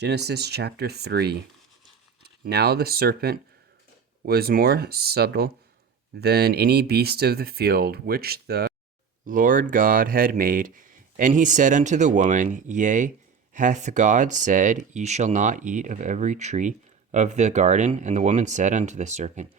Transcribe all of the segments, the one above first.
Genesis chapter 3. Now the serpent was more subtle than any beast of the field which the Lord God had made. And he said unto the woman, Yea, hath God said, Ye shall not eat of every tree of the garden? And the woman said unto the serpent,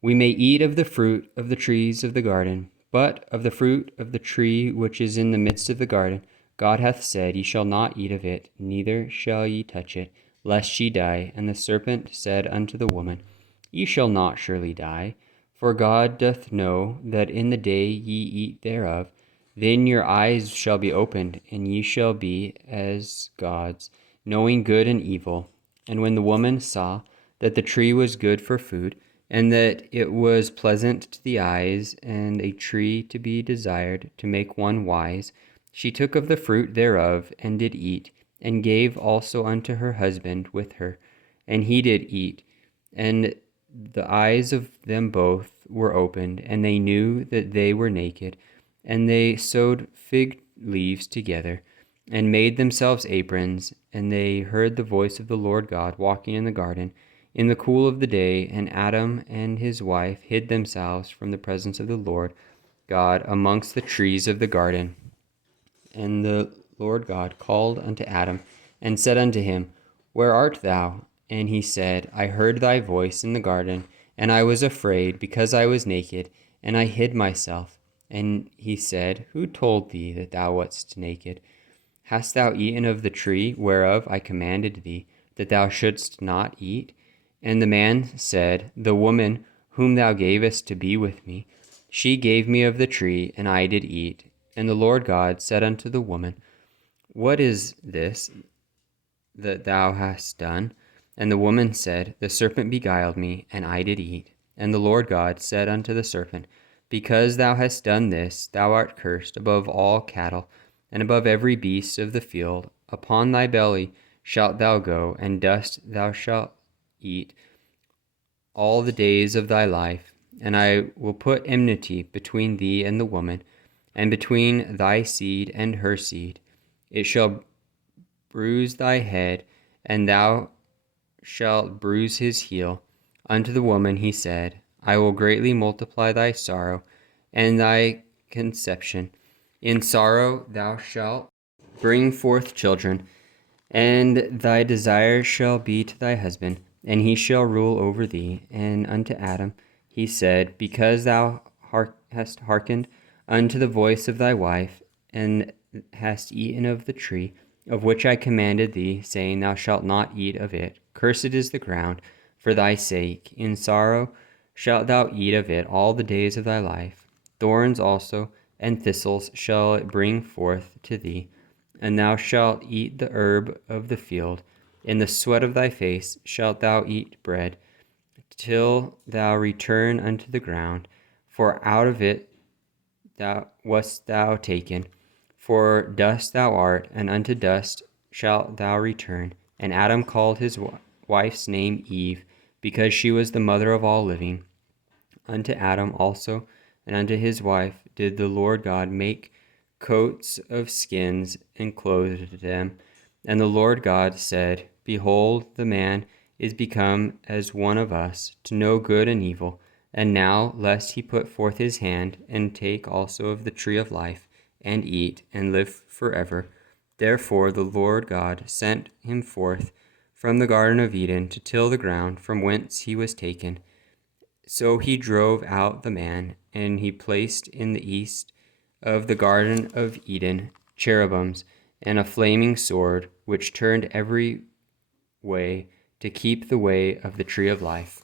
We may eat of the fruit of the trees of the garden, but of the fruit of the tree which is in the midst of the garden, God hath said, Ye shall not eat of it, neither shall ye touch it, lest ye die. And the serpent said unto the woman, Ye shall not surely die, for God doth know that in the day ye eat thereof, then your eyes shall be opened, and ye shall be as gods, knowing good and evil. And when the woman saw that the tree was good for food, and that it was pleasant to the eyes, and a tree to be desired to make one wise, she took of the fruit thereof, and did eat, and gave also unto her husband with her, and he did eat. And the eyes of them both were opened, and they knew that they were naked. And they sewed fig leaves together, and made themselves aprons. And they heard the voice of the Lord God walking in the garden in the cool of the day. And Adam and his wife hid themselves from the presence of the Lord God amongst the trees of the garden. And the Lord God called unto Adam, and said unto him, Where art thou? And he said, I heard thy voice in the garden, and I was afraid, because I was naked, and I hid myself. And he said, Who told thee that thou wast naked? Hast thou eaten of the tree whereof I commanded thee, that thou shouldst not eat? And the man said, The woman whom thou gavest to be with me, she gave me of the tree, and I did eat. And the Lord God said unto the woman, What is this that thou hast done? And the woman said, The serpent beguiled me, and I did eat. And the Lord God said unto the serpent, Because thou hast done this, thou art cursed above all cattle, and above every beast of the field. Upon thy belly shalt thou go, and dust thou shalt eat all the days of thy life. And I will put enmity between thee and the woman, and between thy seed and her seed. It shall bruise thy head, and thou shalt bruise his heel. Unto the woman he said, I will greatly multiply thy sorrow and thy conception. In sorrow thou shalt bring forth children, and thy desire shall be to thy husband, and he shall rule over thee. And unto Adam he said, Because thou hast hearkened unto the voice of thy wife, and hast eaten of the tree of which I commanded thee, saying, Thou shalt not eat of it. Cursed is the ground for thy sake. In sorrow shalt thou eat of it all the days of thy life. Thorns also and thistles shall it bring forth to thee, and thou shalt eat the herb of the field. In the sweat of thy face shalt thou eat bread, till thou return unto the ground, for out of it wast thou taken. For dust thou art, and unto dust shalt thou return. And Adam called his wife's name Eve, because she was the mother of all living. Unto Adam also and unto his wife did the Lord God make coats of skins, and clothed them. And the Lord God said, Behold, the man is become as one of us, to know good and evil. And now, lest he put forth his hand, and take also of the tree of life, and eat, and live forever. Therefore the Lord God sent him forth from the Garden of Eden to till the ground from whence he was taken. So he drove out the man, and he placed in the east of the Garden of Eden cherubims, and a flaming sword, which turned every way to keep the way of the tree of life.